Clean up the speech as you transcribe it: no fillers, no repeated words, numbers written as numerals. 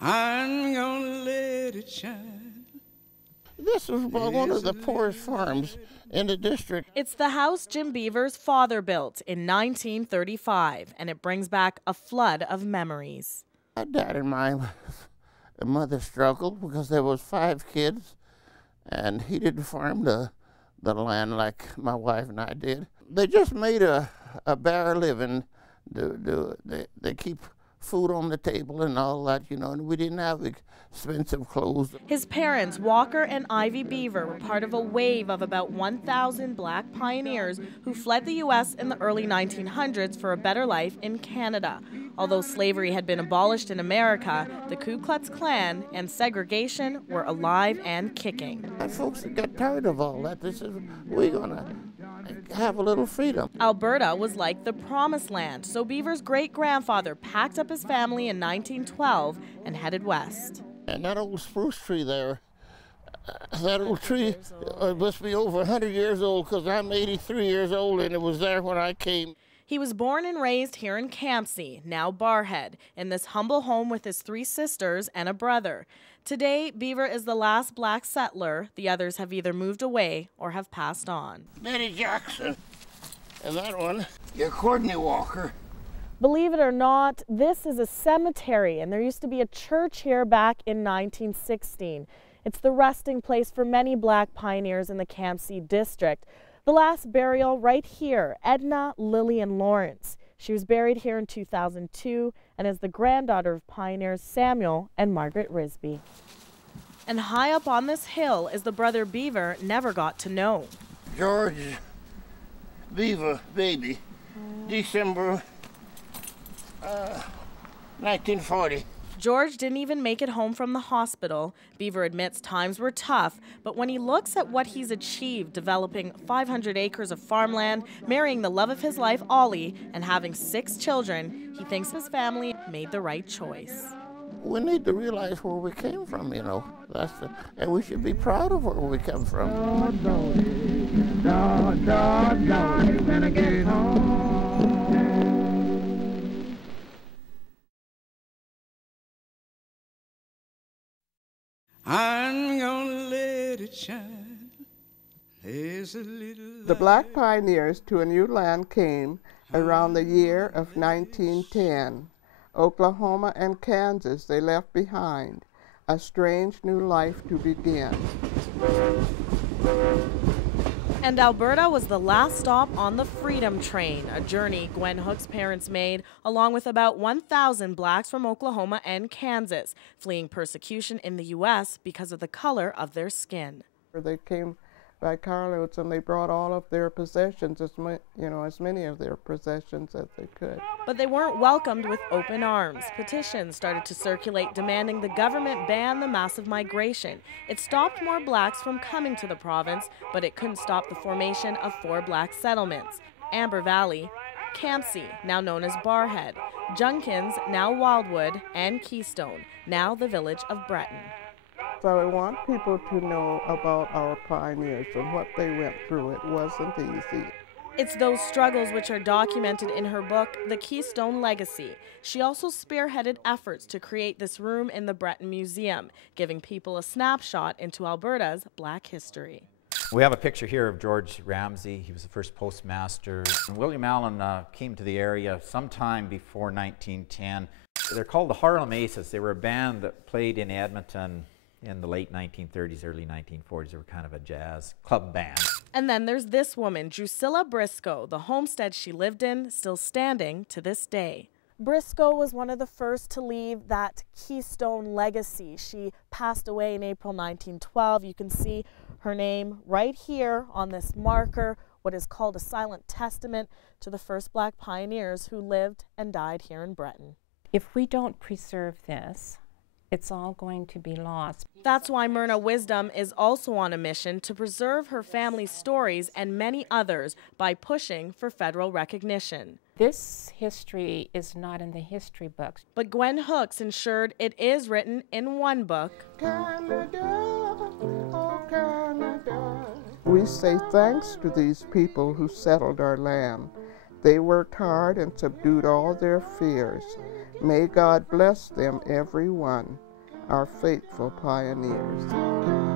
I'm gonna let it shine. This was one of the poorest farms in the district. It's the house Jim Beaver's father built in 1935, and it brings back a flood of memories. My dad and my mother struggled because there was 5 kids, and he didn't farm the land like my wife and I did. They just made a bare living. They keep food on the table and all that, you know, and we didn't have expensive clothes. His parents, Walker and Ivy Beaver, were part of a wave of about 1,000 black pioneers who fled the U.S. in the early 1900s for a better life in Canada. Although slavery had been abolished in America, the Ku Klux Klan and segregation were alive and kicking. And folks got tired of all that. They said, we're going to have a little freedom. Alberta was like the promised land, so Beaver's great-grandfather packed up his family in 1912 and headed west. And that old spruce tree there, that old tree must be over 100 years old because I'm 83 years old and it was there when I came. He was born and raised here in Campsie, now Barrhead, in this humble home with his 3 sisters and a brother. Today, Beaver is the last black settler. The others have either moved away or have passed on. Betty Jackson, and that one, your Courtney Walker. Believe it or not, this is a cemetery, and there used to be a church here back in 1916. It's the resting place for many black pioneers in the Campsie district. The last burial right here, Edna Lillian Lawrence. She was buried here in 2002 and is the granddaughter of pioneers Samuel and Margaret Risby. And high up on this hill is the brother Beaver never got to know. George Beaver, baby, December 1940. George didn't even make it home from the hospital. Beaver admits times were tough, but when he looks at what he's achieved, developing 500 acres of farmland, marrying the love of his life, Ollie, and having 6 children, he thinks his family made the right choice. We need to realize where we came from, you know. And we should be proud of where we come from. I'm gonna let it shine. There's a little. The black pioneers to a new land came around the year of 1910. Oklahoma and Kansas they left behind, a strange new life to begin. And Alberta was the last stop on the Freedom Train, a journey Gwen Hook's parents made, along with about 1,000 blacks from Oklahoma and Kansas, fleeing persecution in the U.S. because of the color of their skin. They came by carloads and they brought all of their possessions, as many of their possessions as they could. But they weren't welcomed with open arms. Petitions started to circulate demanding the government ban the massive migration. It stopped more blacks from coming to the province, but it couldn't stop the formation of 4 black settlements: Amber Valley, Campsie, now known as Barrhead, Junkins, now Wildwood, and Keystone, now the village of Breton. So I want people to know about our pioneers and what they went through. It wasn't easy. It's those struggles which are documented in her book, The Keystone Legacy. She also spearheaded efforts to create this room in the Breton Museum, giving people a snapshot into Alberta's black history. We have a picture here of George Ramsey. He was the first postmaster. And William Allen came to the area sometime before 1910. They're called the Harlem Aces. They were a band that played in Edmonton in the late 1930s, early 1940s. They were kind of a jazz club band. And then there's this woman, Drusilla Briscoe, the homestead she lived in, still standing to this day. Briscoe was one of the first to leave that Keystone legacy. She passed away in April 1912. You can see her name right here on this marker, what is called a silent testament to the first black pioneers who lived and died here in Breton. If we don't preserve this, it's all going to be lost. That's why Myrna Wisdom is also on a mission to preserve her family's stories and many others by pushing for federal recognition. This history is not in the history books. But Gwen Hooks ensured it is written in one book. Canada, oh Canada. We say thanks to these people who settled our land. They worked hard and subdued all their fears. May God bless them, every one, our faithful pioneers.